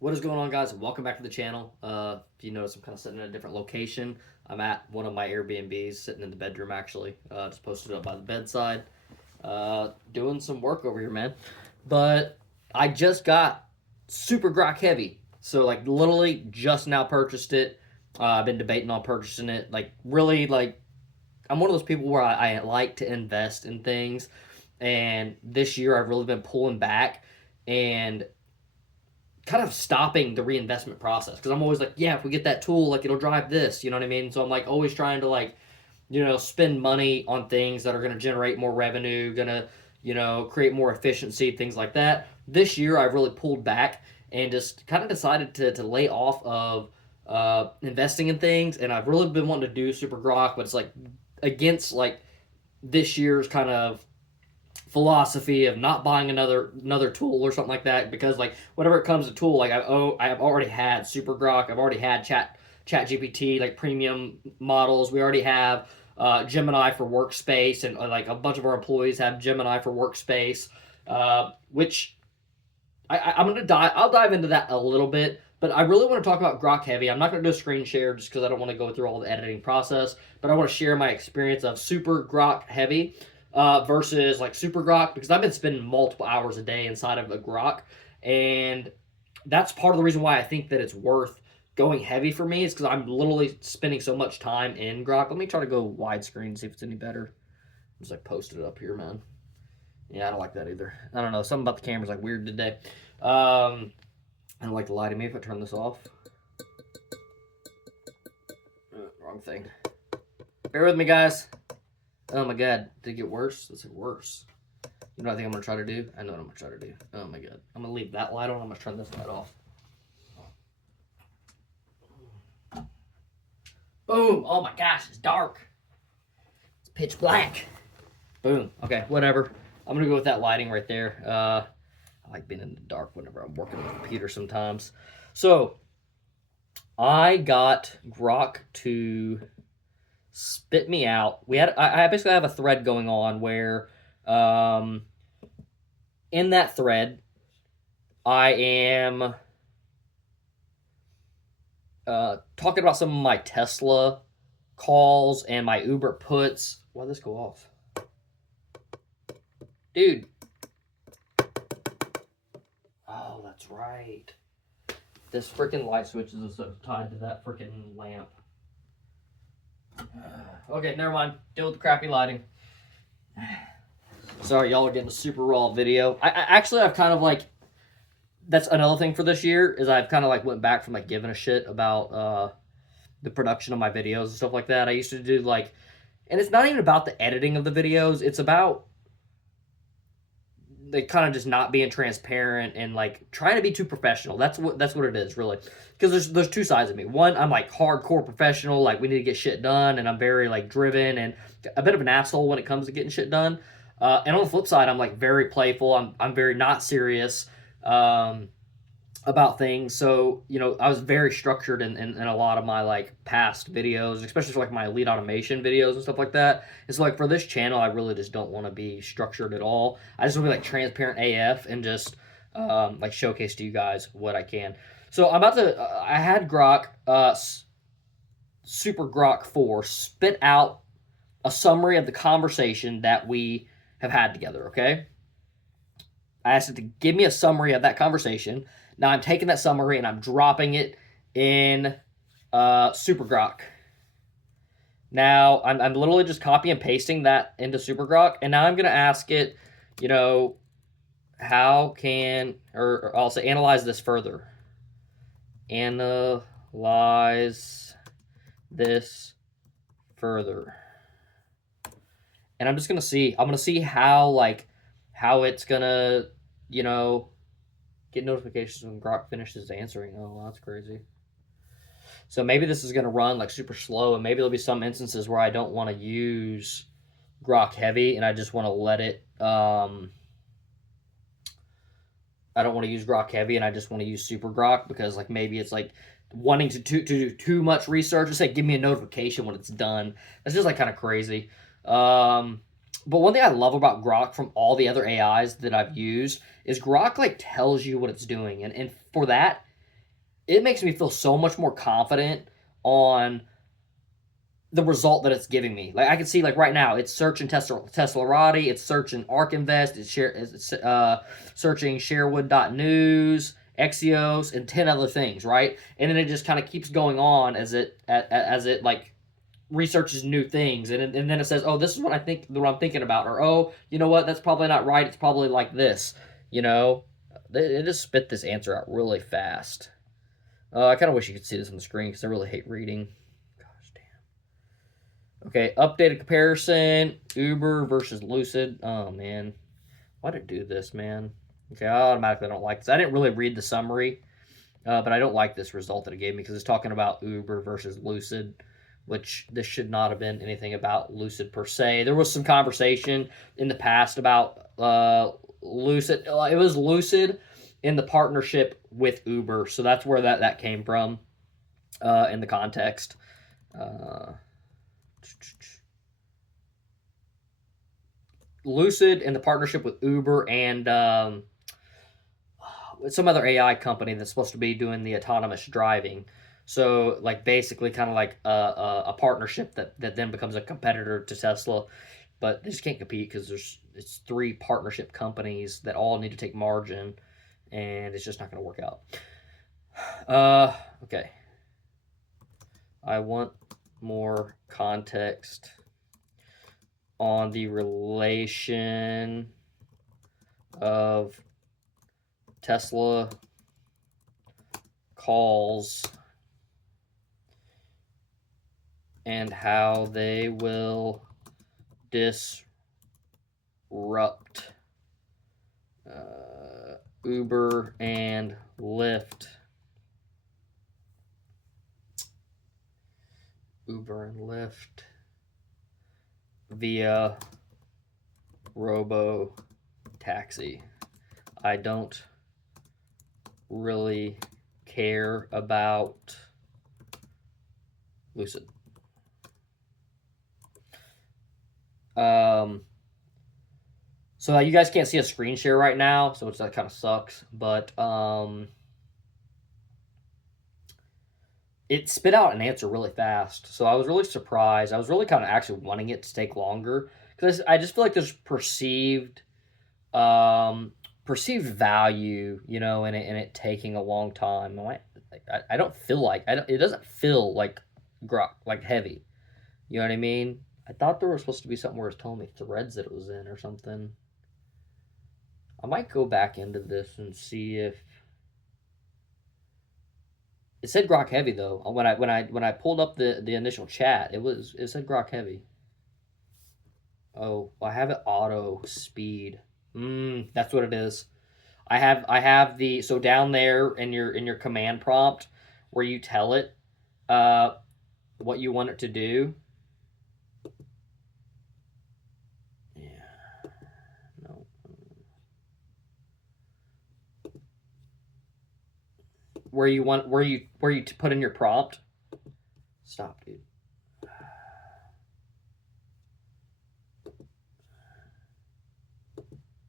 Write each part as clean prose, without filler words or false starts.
What is going on, guys? Welcome back to the channel. If you notice, I'm kind of sitting in a different location. I'm at one of my Airbnbs, sitting in the bedroom, actually. Just posted up by the bedside. Doing some work over here, man. But I just got Super Grok Heavy. So, like, literally just now purchased it. I've been debating on purchasing it. Like, really, like, I'm one of those people where I like to invest in things. And this year, I've really been pulling back. And kind of stopping the reinvestment process because I'm always like, yeah, if we get that tool, like it'll drive this, you know what I mean? So I'm like always trying to like, spend money on things that are going to generate more revenue, going to, create more efficiency, things like that. This year, I've really pulled back and just kind of decided to lay off of investing in things. And I've really been wanting to do Super Grok, but it's like against like this year's kind of philosophy of not buying another tool or something like that because like whenever it comes to tool like I've already had Super Grok, I've already had Chat GPT like premium models. We already have Gemini for workspace, and like a bunch of our employees have Gemini for workspace, which I'm gonna dive. I'll dive into that a little bit, but I really want to talk about Grok Heavy. I'm not gonna do a screen share just because I don't want to go through all the editing process, but I want to share my experience of Super Grok Heavy versus like Super Grok because I've been spending multiple hours a day inside of a Grok, and that's part of the reason why I think that it's worth going heavy for me is because I'm literally spending so much time in Grok. Let me try to go widescreen see if it's any better. Just like posted it up here, man. Yeah, I don't like that either. I don't know. Something about the camera's like weird today. I don't like the lighting. Maybe if I turn this off. Wrong thing. Bear with me, guys. Oh my god. Did it get worse? Let's get worse. You know what I think I'm going to try to do? I know what I'm going to try to do. Oh my god. I'm going to leave that light on. I'm going to turn this light off. Boom. Oh my gosh. It's dark. It's pitch black. Boom. Okay, whatever. I'm going to go with that lighting right there. I like being in the dark whenever I'm working on the computer sometimes. So, I got Grok to spit me out. I basically have a thread going on where in that thread I am talking about some of my Tesla calls and my Uber puts. Why'd this go off? Dude. Oh, that's right. This freaking light switch is tied to that freaking lamp. Okay, never mind. Deal with the crappy lighting. Sorry, y'all are getting a super raw video. I've kind of like, that's another thing for this year is I've kind of like went back from like giving a shit about the production of my videos and stuff like that. I used to do like, and it's not even about the editing of the videos. It's about like kind of just not being transparent and like trying to be too professional. That's what it is really. Because there's two sides of me. One, I'm like hardcore professional, like we need to get shit done, and I'm very like driven and a bit of an asshole when it comes to getting shit done. And on the flip side, I'm like very playful. I'm very not serious. About things. So, I was very structured in a lot of my like past videos, especially for like my lead automation videos and stuff like that. And so like for this channel, I really just don't want to be structured at all. I just want to be like transparent AF and just like showcase to you guys what I can. So I'm about to, I had Grok, Super Grok 4 spit out a summary of the conversation that we have had together, okay? I asked it to give me a summary of that conversation. Now I'm taking that summary and I'm dropping it in Super Grok. Now I'm literally just copy and pasting that into Super Grok, and now I'm gonna ask it, how can, or I'll say analyze this further. Analyze this further. And I'm just gonna see. I'm gonna see how it's gonna, get notifications when Grok finishes answering. Oh, well, that's crazy. So maybe this is going to run like super slow, and maybe there'll be some instances where I don't want to use Grok Heavy, and I just want to let it. I don't want to use Grok Heavy, and I just want to use Super Grok because like maybe it's like wanting to do too much research. Just like give me a notification when it's done. That's just like kind of crazy. But one thing I love about Grok from all the other AIs that I've used is Grok like tells you what it's doing, and for that it makes me feel so much more confident on the result that it's giving me. Like I can see, like right now, it's searching Teslarati, it's searching ARK Invest, it's searching Sharewood.news, Axios, and 10 other things, right? And then it just kind of keeps going on as it like researches new things, and then it says, oh, this is what I'm thinking about, or oh, you know what, that's probably not right. It's probably like this, you know. It just spit this answer out really fast. I kind of wish you could see this on the screen because I really hate reading. Gosh damn. Okay, updated comparison: Uber versus Lucid. Oh man, why did it do this, man? Okay, I automatically don't like this. I didn't really read the summary, but I don't like this result that it gave me because it's talking about Uber versus Lucid, which this should not have been anything about Lucid per se. There was some conversation in the past about Lucid. It was Lucid in the partnership with Uber, so that's where that came from in the context. Lucid in the partnership with Uber and some other AI company that's supposed to be doing the autonomous driving. So, like, basically, kind of like a partnership that then becomes a competitor to Tesla, but they just can't compete because it's three partnership companies that all need to take margin, and it's just not going to work out. Okay. I want more context on the relation of Tesla calls and how they will disrupt Uber and Lyft. Uber and Lyft via robo taxi. I don't really care about Lucid. So you guys can't see a screen share right now, so that kind of sucks. But it spit out an answer really fast, so I was really surprised. I was really kind of actually wanting it to take longer because I just feel like there's perceived value, you know, in it taking a long time. I don't feel like it doesn't feel like Grok, like heavy. You know what I mean? I thought there was supposed to be something where it's telling me threads that it was in or something. I might go back into this and see if it said Grok heavy though. When I pulled up the initial chat, it said Grok heavy. Oh, I have it auto speed. That's what it is. I have the so down there in your command prompt where you tell it what you want it to do. Yeah. No. Where you put in your prompt. Stop, dude.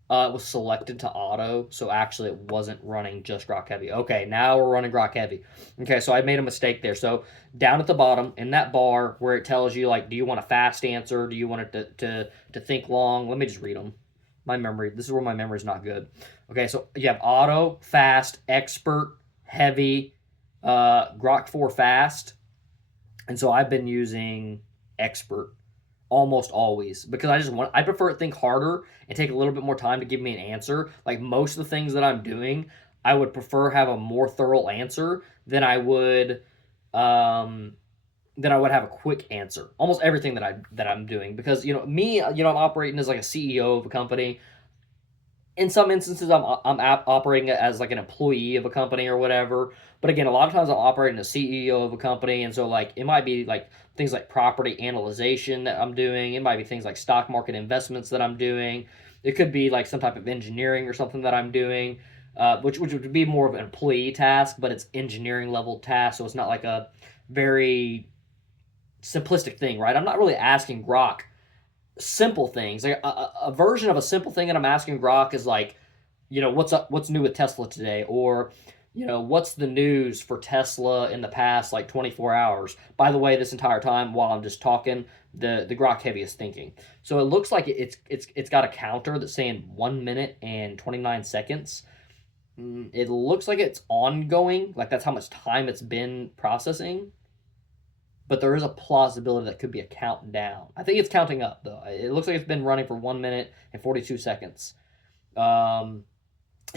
It was selected to auto, so actually it wasn't running just Grok Heavy. Okay, now we're running Grok Heavy. Okay, so I made a mistake there. So down at the bottom in that bar where it tells you like, do you want a fast answer? Do you want it to think long? Let me just read them. My memory. This is where my memory is not good. Okay, so you have auto, fast, expert, heavy, Grok 4 fast, and so I've been using expert almost always because I prefer it think harder and take a little bit more time to give me an answer. Like most of the things that I'm doing, I would prefer have a more thorough answer than I would have a quick answer. Almost everything that I'm doing because I'm operating as like a CEO of a company. In some instances, I'm operating as like an employee of a company or whatever. But again, a lot of times I'm operating as CEO of a company, and so like it might be like things like property analyzation that I'm doing. It might be things like stock market investments that I'm doing. It could be like some type of engineering or something that I'm doing, which would be more of an employee task, but it's engineering level task, so it's not like a very simplistic thing, right? I'm not really asking Grok simple things. Like a version of a simple thing that I'm asking Grok is like, what's up, what's new with Tesla today, or what's the news for Tesla in the past like 24 hours? By the way, this entire time while I'm just talking, the Grok Heavy is thinking. So it looks like it's got a counter that's saying 1 minute and 29 seconds. It looks like it's ongoing, like that's how much time it's been processing. But there is a plausibility that could be a countdown. I think it's counting up though. It looks like it's been running for 1 minute and 42 seconds. It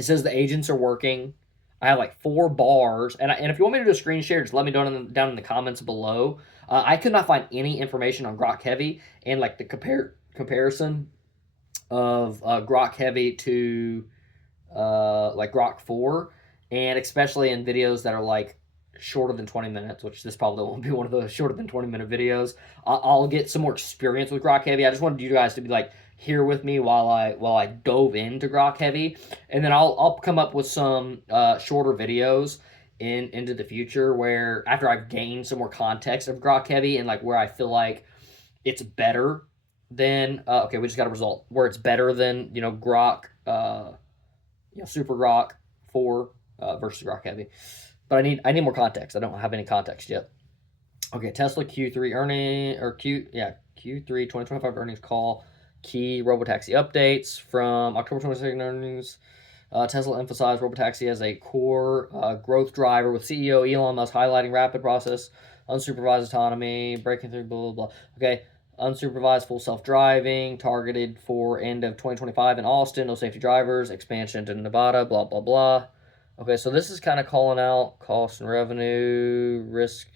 says the agents are working. I have like 4 bars, and if you want me to do a screen share, just let me know down in the comments below. I could not find any information on Grok Heavy and like the comparison of Grok Heavy to like Grok 4, and especially in videos that are like shorter than 20 minutes, which this probably won't be one of those shorter than 20-minute videos. I'll get some more experience with Grok Heavy. I just wanted you guys to be like here with me while I dove into Grok Heavy, and then I'll come up with some shorter videos into the future where after I've gained some more context of Grok Heavy and like where I feel like it's better than okay, we just got a result where it's better than Grok Super Grok 4 versus Grok Heavy. But I need more context. I don't have any context yet. Okay, Tesla Q3 Q3 2025 earnings call. Key robotaxi updates from October 22nd earnings. Tesla emphasized robotaxi as a core growth driver, with CEO Elon Musk highlighting rapid process, unsupervised autonomy, breaking through, blah, blah, blah. Okay, unsupervised full self-driving, targeted for end of 2025 in Austin, no safety drivers, expansion to Nevada, blah, blah, blah. Okay, so this is kind of calling out cost and revenue, risk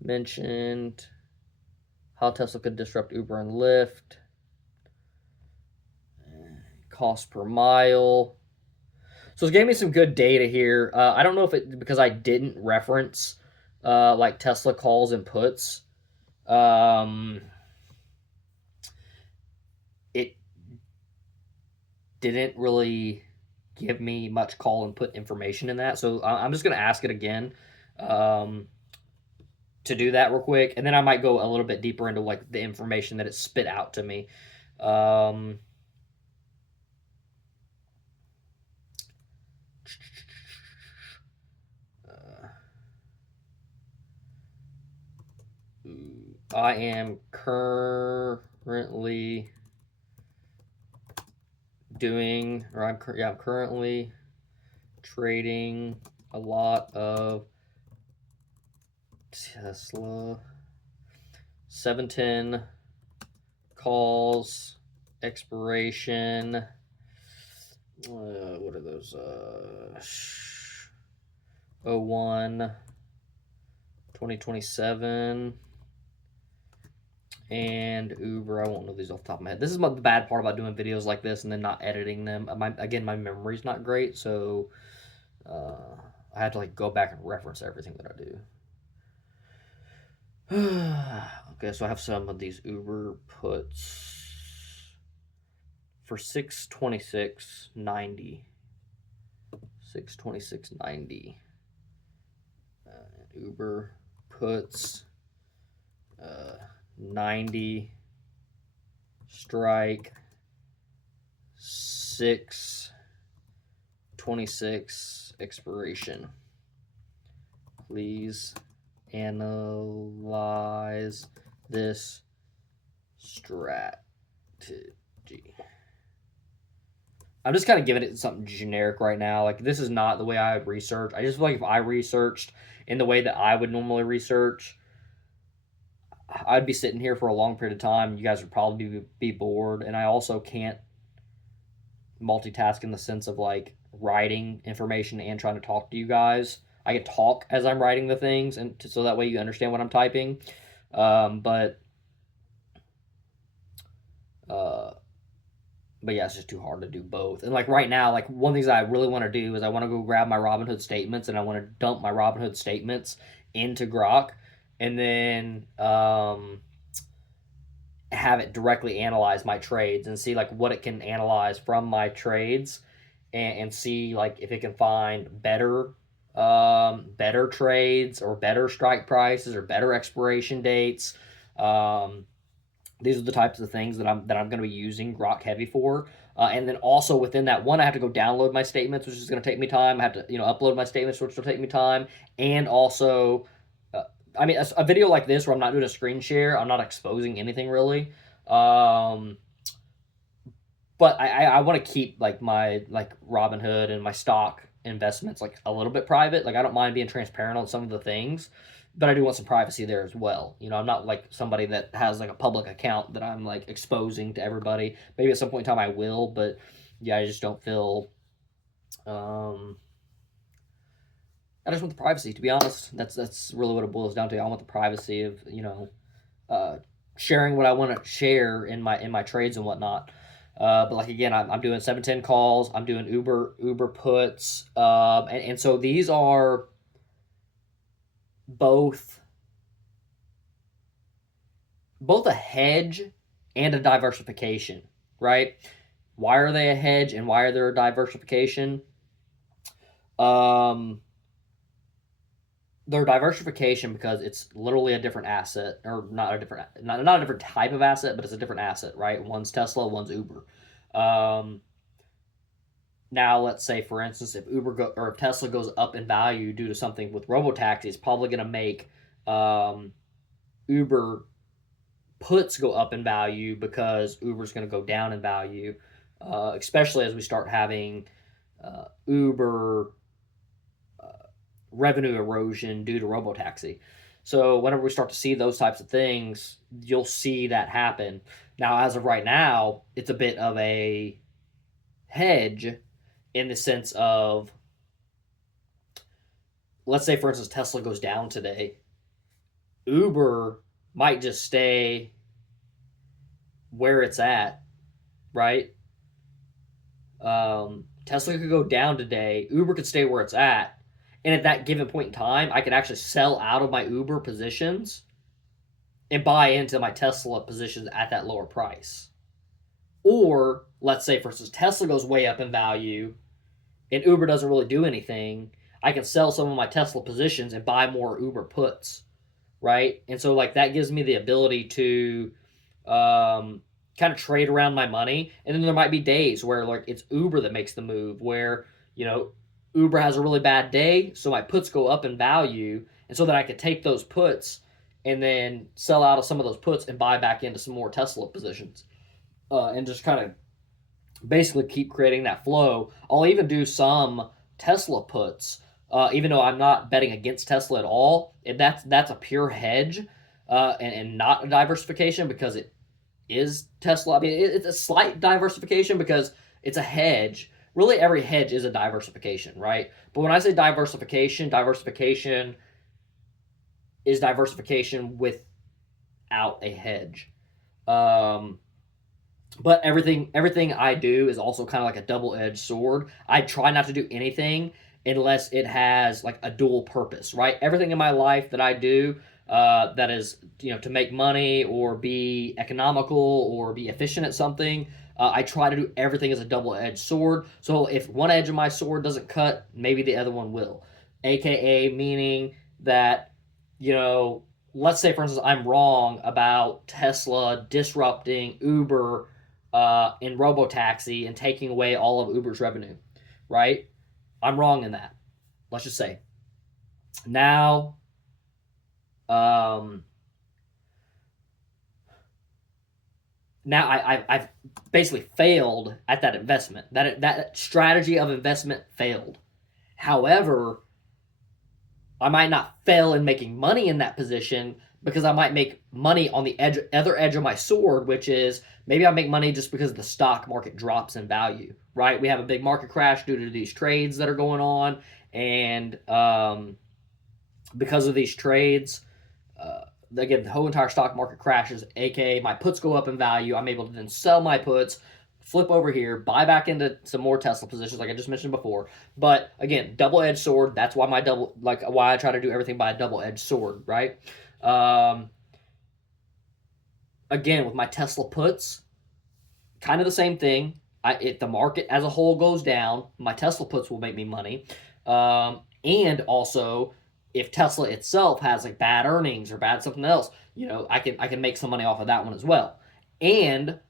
mentioned, how Tesla could disrupt Uber and Lyft, cost per mile. So it's gave me some good data here. I don't know if it because I didn't reference like Tesla calls and puts. It didn't really give me much call and put information in that. So I'm just going to ask it again to do that real quick. And then I might go a little bit deeper into like the information that it spit out to me. I am currently I'm currently trading a lot of Tesla 710 calls, expiration. What are those? 01 2027. And Uber, I won't know these off the top of my head. This is the bad part about doing videos like this and then not editing them. My memory's not great, so I have to like go back and reference everything that I do. Okay, so I have some of these Uber puts for 626.90. 626.90. Uber puts 90 strike 626 expiration. Please analyze this strategy. I'm just kind of giving it something generic right now. Like, this is not the way I would research. I just feel like if I researched in the way that I would normally research, I'd be sitting here for a long period of time. You guys would probably be bored. And I also can't multitask in the sense of like writing information and trying to talk to you guys. I can talk as I'm writing the things, and so that way you understand what I'm typing. But yeah, it's just too hard to do both. And like right now, like one of the things I really want to do is I want to go grab my Robinhood statements and I want to dump my Robinhood statements into Grok, and then have it directly analyze my trades and see like what it can analyze from my trades, and see like if it can find better trades or better strike prices or better expiration dates. These are the types of things that I'm going to be using Grok Heavy for. And then also within that one, I have to go download my statements, which is going to take me time. I have to, upload my statements, which will take me time. And also, I mean, a video like this where I'm not doing a screen share, I'm not exposing anything really. But I want to keep like my like Robinhood and my stock investments like a little bit private. Like I don't mind being transparent on some of the things, but I do want some privacy there as well. I'm not like somebody that has like a public account that I'm like exposing to everybody. Maybe at some point in time I will, but yeah, I just don't feel. I just want the privacy. To be honest, that's really what it boils down to. I want the privacy of uh, sharing what I want to share in my trades and whatnot. But like again, I'm doing 710 calls. I'm doing Uber puts, and so these are both a hedge and a diversification, right? Why are they a hedge and why are they a diversification? They're diversification because it's literally a different asset, or not a different type of asset, but it's a different asset, right? One's Tesla, one's Uber. Now, let's say, for instance, if or if Tesla goes up in value due to something with robotaxi, it's probably going to make Uber puts go up in value because Uber's going to go down in value, especially as we start having Uber revenue erosion due to robotaxi. So whenever we start to see those types of things, you'll see that happen. Now, as of right now, it's a bit of a hedge in the sense of, let's say, for instance, Tesla goes down today. Uber might just stay where it's at, right? Tesla could go down today. Uber could stay where it's at. And at that given point in time, I could actually sell out of my Uber positions and buy into my Tesla positions at that lower price. Or let's say, for instance, Tesla goes way up in value and Uber doesn't really do anything. I can sell some of my Tesla positions and buy more Uber puts, right? And so like that gives me the ability to kind of trade around my money. And then there might be days where like it's Uber that makes the move, where Uber has a really bad day, so my puts go up in value, and so that I could take those puts and then sell out of some of those puts and buy back into some more Tesla positions, and just kind of basically keep creating that flow. I'll even do some Tesla puts, even though I'm not betting against Tesla at all. And that's a pure hedge, and not a diversification because it is Tesla. I mean, it's a slight diversification because it's a hedge. Really, every hedge is a diversification, right? But when I say diversification is diversification without a hedge. But everything I do is also kind of like a double-edged sword. I try not to do anything unless it has like a dual purpose, right? Everything in my life that I do that is to make money or be economical or be efficient at something. I try to do everything as a double-edged sword. So if one edge of my sword doesn't cut, maybe the other one will. AKA meaning that, let's say, for instance, I'm wrong about Tesla disrupting Uber in robotaxi and taking away all of Uber's revenue, right? I'm wrong in that. Let's just say. Now, I've basically failed at that investment. That strategy of investment failed. However, I might not fail in making money in that position because I might make money on the other edge of my sword, which is maybe I make money just because the stock market drops in value, right? We have a big market crash due to these trades that are going on, and because of these trades, again, the whole entire stock market crashes, aka my puts go up in value. I'm able to then sell my puts, flip over here, buy back into some more Tesla positions, like I just mentioned before. But again, double-edged sword. That's why why I try to do everything by a double-edged sword, right? Again, with my Tesla puts, kind of the same thing. If the market as a whole goes down, my Tesla puts will make me money, and also if Tesla itself has like bad earnings or bad something else, I can make some money off of that one as well. And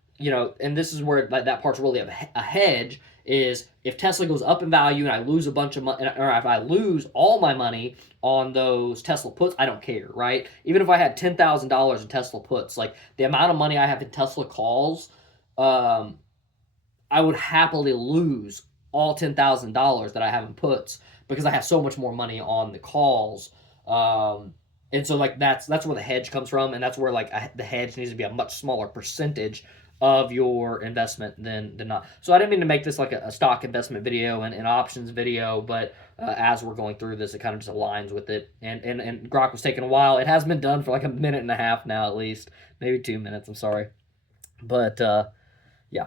and this is where that part's really a hedge, is if Tesla goes up in value and I lose a bunch of money, or if I lose all my money on those Tesla puts, I don't care, right? Even if I had $10,000 in Tesla puts, like the amount of money I have in Tesla calls, um, I would happily lose all $10,000 that I have in puts because I have so much more money on the calls. And so like that's where the hedge comes from, and that's where like the hedge needs to be a much smaller percentage of your investment than not. So I didn't mean to make this like a stock investment video and an options video, but as we're going through this, it kind of just aligns with it. And Grok was taking a while. It has been done for like a minute and a half now, at least maybe 2 minutes. I'm sorry, but yeah.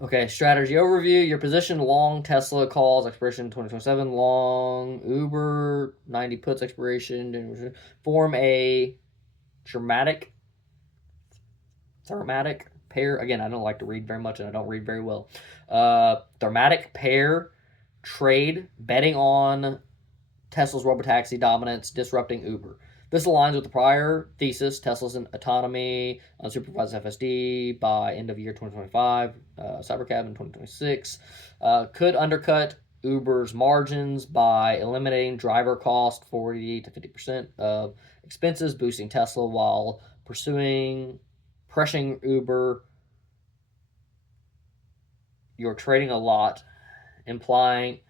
Okay, strategy overview. Your position: long Tesla calls, expiration 2027. Long Uber 90 puts, expiration. Form a dramatic pair. Again, I don't like to read very much, and I don't read very well. Thematic pair trade, betting on Tesla's robotaxi dominance, disrupting Uber. This aligns with the prior thesis, Tesla's autonomy, unsupervised FSD by end of year 2025, Cybercab in 2026. Could undercut Uber's margins by eliminating driver cost 40 to 50% of expenses, boosting Tesla while pressuring Uber. You're trading a lot, implying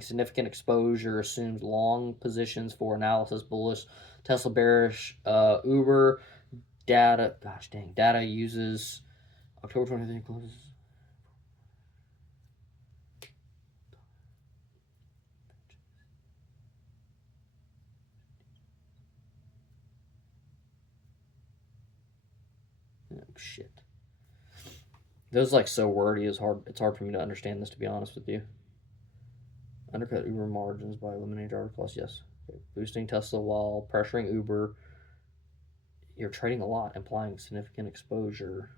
significant exposure, assumes long positions for analysis, bullish, Tesla bearish, Uber, data uses October 23 closes. Oh, shit. Those like so wordy, it's hard for me to understand this, to be honest with you. Undercut Uber margins by eliminating driver costs. Yes. Okay. Boosting Tesla while pressuring Uber. You're trading a lot, implying significant exposure.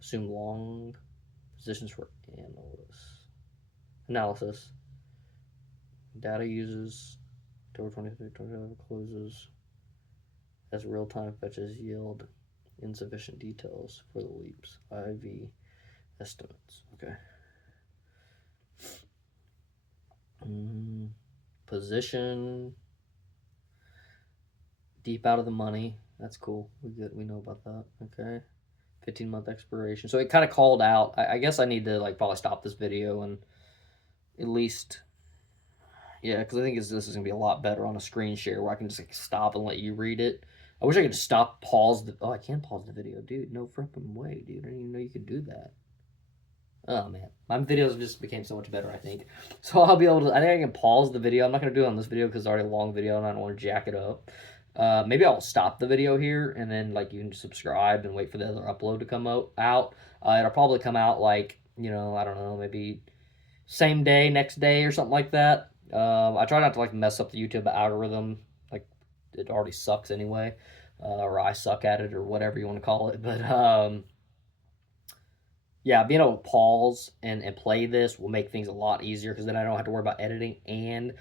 Assume long positions for analysis. Data uses October 23, 2025 closes as real-time fetches yield insufficient details for the leaps. IV estimates. Okay. Position deep out of the money. That's cool. We know about that. Okay. 15-month expiration. So it kind of called out. I guess I need to like probably stop this video and at least, yeah, because I think this is gonna be a lot better on a screen share where I can just like stop and let you read it. I wish I could just pause the. Oh, I can pause the video, dude. No frippin' way, dude. I didn't even know you could do that. Oh man, my videos just became so much better, I think. So I'll be able to. I think I can pause the video. I'm not gonna do it on this video because it's already a long video and I don't want to jack it up. Maybe I'll stop the video here and then like you can subscribe and wait for the other upload to come out. It'll probably come out like I don't know, maybe same day, next day or something like that. I try not to like mess up the YouTube algorithm. Like it already sucks anyway, or I suck at it or whatever you want to call it. But yeah, being able to pause and play this will make things a lot easier because then I don't have to worry about editing, and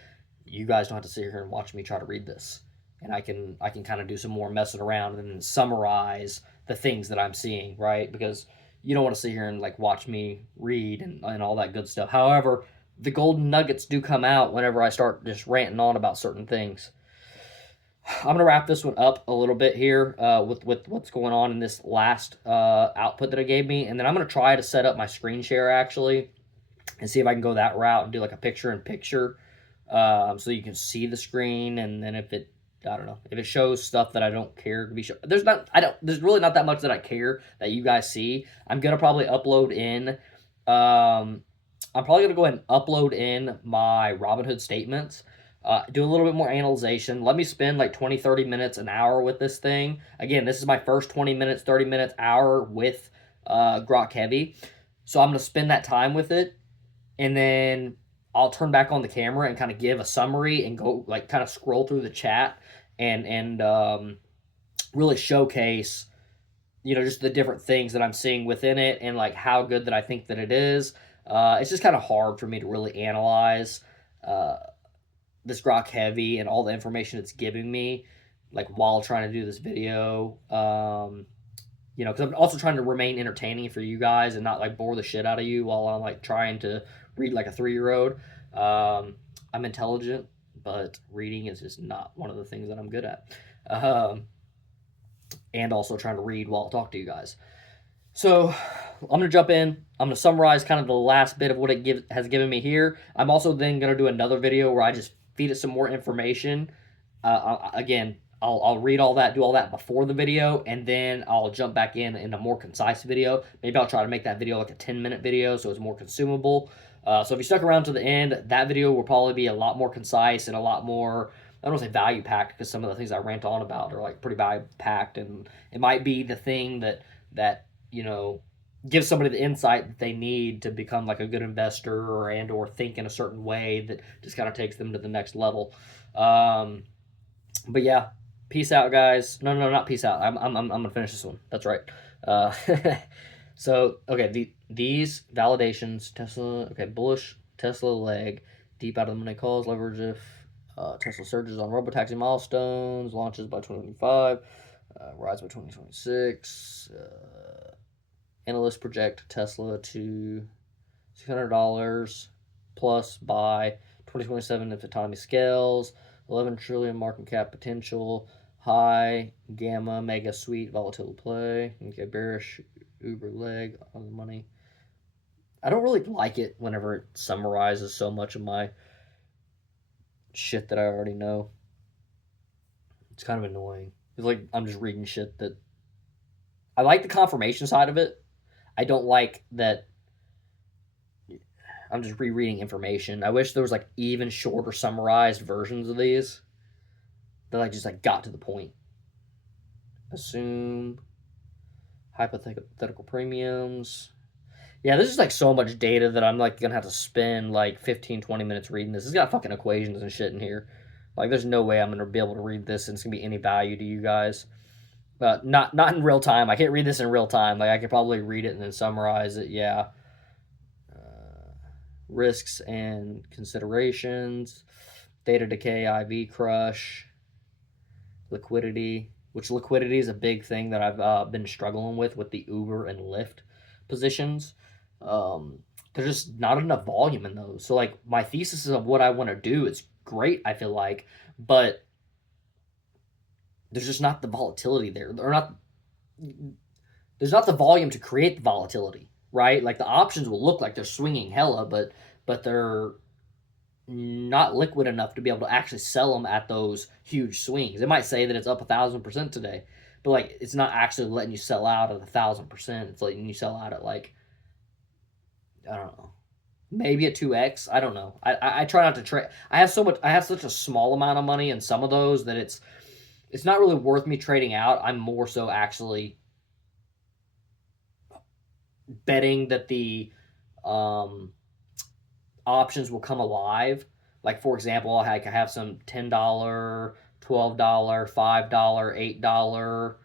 you guys don't have to sit here and watch me try to read this. And I can kind of do some more messing around and then summarize the things that I'm seeing, right? Because you don't want to sit here and like watch me read and all that good stuff. However, the golden nuggets do come out whenever I start just ranting on about certain things. I'm going to wrap this one up a little bit here with what's going on in this last output that it gave me. And then I'm going to try to set up my screen share, actually, and see if I can go that route and do like a picture-in-picture so you can see the screen. And then if it, I don't know, if it shows stuff that I don't care to be shown, there's really not that much that I care that you guys see. I'm going to probably upload in, I'm probably going to go ahead and upload in my Robinhood statements. Do a little bit more analyzation. Let me spend like 20, 30 minutes, an hour with this thing. Again, this is my first 20 minutes, 30 minutes, hour with Grok Heavy. So I'm going to spend that time with it. And then I'll turn back on the camera and kind of give a summary and go like kind of scroll through the chat and really showcase, just the different things that I'm seeing within it and like how good that I think that it is. It's just kind of hard for me to really analyze this Grok Heavy and all the information it's giving me like while trying to do this video. You know, because I'm also trying to remain entertaining for you guys and not like bore the shit out of you while I'm like trying to read like a 3-year-old. I'm intelligent, but reading is just not one of the things that I'm good at. Um, and also trying to read while I talk to you guys. So I'm going to jump in. I'm going to summarize kind of the last bit of what it has given me here. I'm also then going to do another video where I just feed it some more information. Again, I'll read all that, do all that before the video, and then I'll jump back in a more concise video. Maybe I'll try to make that video like a 10-minute video so it's more consumable. So if you stuck around to the end, that video will probably be a lot more concise and a lot more, I don't want to say value packed, because some of the things I rant on about are like pretty value packed, and it might be the thing that you know gives somebody the insight that they need to become like a good investor or think in a certain way that just kind of takes them to the next level. But yeah, peace out, guys. No, not peace out. I'm gonna finish this one. That's right. Uh, so okay, these validations, Tesla. Okay, bullish Tesla leg, deep out of the money calls, leverage if Tesla surges on robotaxi milestones, launches by 2025, rides by 2026. Analysts project Tesla to $600 plus by 2027 if autonomy scales. 11 trillion market cap potential. High, gamma, mega, sweet, volatile play. Okay, bearish, Uber leg on the money. I don't really like it whenever it summarizes so much of my shit that I already know. It's kind of annoying. It's like I'm just reading shit that I like the confirmation side of it. I don't like that I'm just rereading information. I wish there was like even shorter summarized versions of these that I just like got to the point. Assume hypothetical premiums. Yeah, this is like so much data that I'm like gonna have to spend like 15-20 minutes reading this. It's got fucking equations and shit in here. Like there's no way I'm gonna be able to read this and it's gonna be any value to you guys. Not in real time. I can't read this in real time. Like I could probably read it and then summarize it. Yeah. Risks and considerations, data decay, IV crush, liquidity, which liquidity is a big thing that I've been struggling with the Uber and Lyft positions. There's just not enough volume in those. So like my thesis of what I want to do is great, I feel like, but there's just not the volatility there. There's not the volume to create the volatility, right? Like the options will look like they're swinging hella, but they're not liquid enough to be able to actually sell them at those huge swings. It might say that it's up 1,000% today, but like it's not actually letting you sell out at 1,000%. It's letting you sell out at like, I don't know, maybe at 2x. I don't know. I try not to trade. I have such a small amount of money in some of those that it's not really worth me trading out. I'm more so actually betting that the options will come alive. Like for example, I have some $10, $12, $5, $8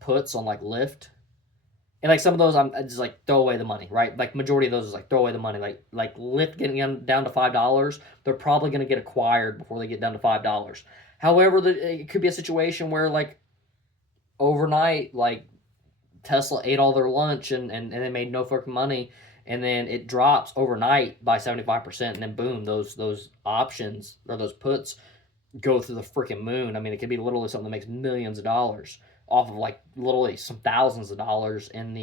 puts on like Lyft, and like some of those I'm just like throw away the money, right? Like majority of those is like throw away the money. Like Lyft getting down to $5, they're probably going to get acquired before they get down to $5. However, it could be a situation where like overnight, like Tesla ate all their lunch and they made no fucking money, and then it drops overnight by 75%, and then boom, those options or those puts go through the freaking moon. I mean, it could be literally something that makes millions of dollars off of like literally some thousands of dollars in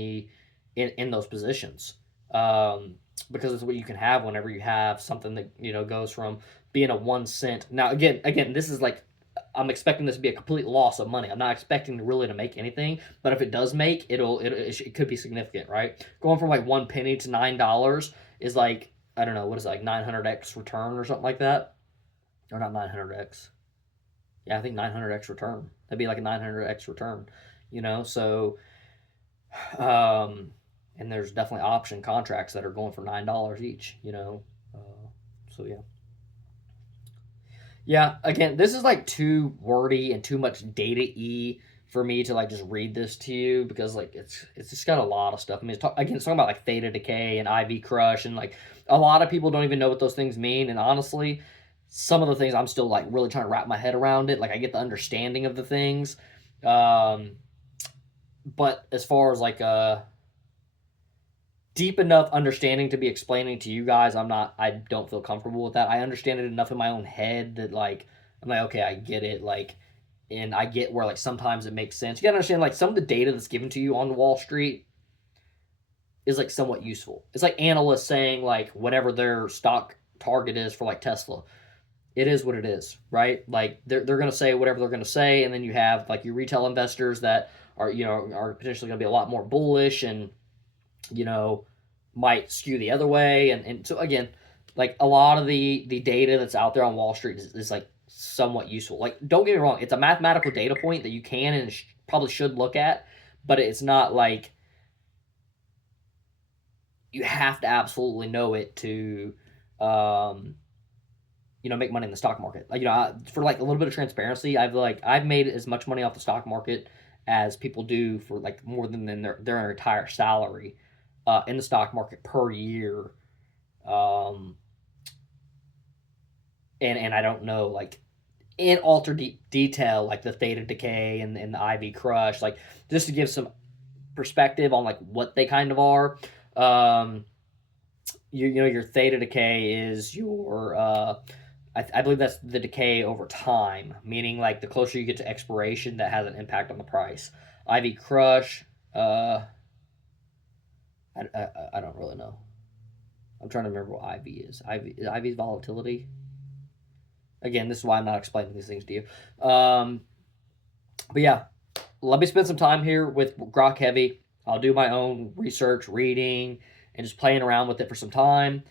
those positions. Because it's what you can have whenever you have something that goes from being a 1 cent. Now again, this is like I'm expecting this to be a complete loss of money. I'm not expecting really to make anything, but if it does make, it could be significant, right? Going from like 1 penny to $9 is like, I don't know, what is it, like 900x return or something like that? Or not 900x. Yeah, I think 900x return. That'd be like a 900x return, so and there's definitely option contracts that are going for $9 each, so yeah. Yeah, again, this is like too wordy and too much data-y for me to like just read this to you, because like it's just got a lot of stuff. I mean, it's talking about like theta decay and IV crush, and like a lot of people don't even know what those things mean. And honestly, some of the things I'm still like really trying to wrap my head around it. Like I get the understanding of the things. Um, but as far as like deep enough understanding to be explaining to you guys, I don't feel comfortable with that. I understand it enough in my own head that like I'm like, okay, I get it. Like, and I get where like sometimes it makes sense. You gotta understand like some of the data that's given to you on Wall Street is like somewhat useful. It's like analysts saying like whatever their stock target is for like Tesla. It is what it is, right? Like they're gonna say whatever they're gonna say, and then you have like your retail investors that are are potentially gonna be a lot more bullish and you know might skew the other way, and so again, like a lot of the data that's out there on Wall Street is like somewhat useful. Like don't get me wrong, it's a mathematical data point that you can and probably should look at, but it's not like you have to absolutely know it to um, make money in the stock market. Like for like a little bit of transparency, I've made as much money off the stock market as people do for like more than their entire salary in the stock market per year. Um, and I don't know like in alter detail like the theta decay and the IV crush, like just to give some perspective on like what they kind of are. Um, your theta decay is your I believe that's the decay over time, meaning like the closer you get to expiration, that has an impact on the price. IV crush, I don't really know. I'm trying to remember what IV is. IV is volatility. Again, this is why I'm not explaining these things to you. But yeah, let me spend some time here with Grok Heavy. I'll do my own research, reading, and just playing around with it for some time.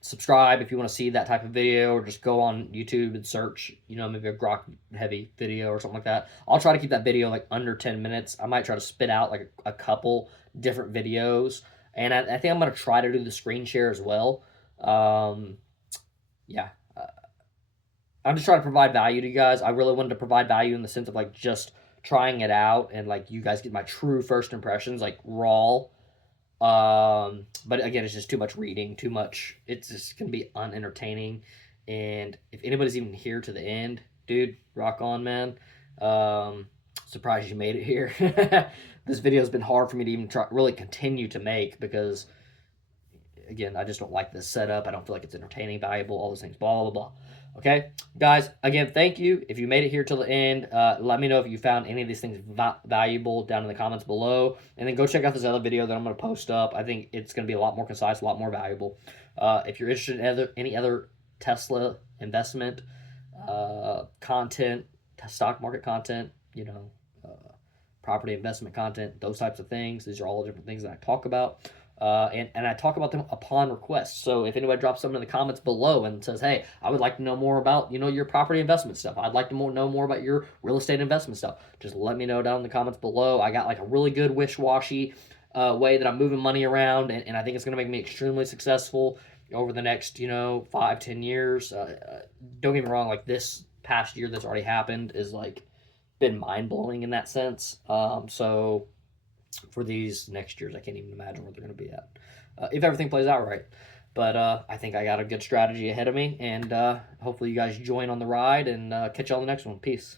Subscribe if you want to see that type of video, or just go on YouTube and search, maybe a Grok Heavy video or something like that. I'll try to keep that video like under 10 minutes. I might try to spit out like a couple different videos, and I think I'm going to try to do the screen share as well. Yeah. I'm just trying to provide value to you guys. I really wanted to provide value in the sense of like just trying it out and like you guys get my true first impressions, like raw. But again, it's just too much reading, too much. It's just gonna be unentertaining. And if anybody's even here to the end, dude, rock on, man. Surprised you made it here. This video has been hard for me to even really continue to make because, again, I just don't like this setup. I don't feel like it's entertaining, valuable, all those things, blah, blah, blah. Okay, guys, again, thank you. If you made it here till the end, let me know if you found any of these things valuable down in the comments below. And then go check out this other video that I'm going to post up. I think it's going to be a lot more concise, a lot more valuable. If you're interested in any other Tesla investment content, stock market content, property investment content, those types of things, these are all the different things that I talk about. And I talk about them upon request. So if anybody drops something in the comments below and says, hey, I would like to know more about, your property investment stuff. I'd like to know more about your real estate investment stuff. Just let me know down in the comments below. I got like a really good wish-washy way that I'm moving money around, and I think it's going to make me extremely successful over the next, 5-10 years. Don't get me wrong, like this past year that's already happened is like been mind-blowing in that sense. So for these next years, I can't even imagine where they're going to be at if everything plays out right. But I think I got a good strategy ahead of me, and hopefully you guys join on the ride, and catch you on the next one. Peace.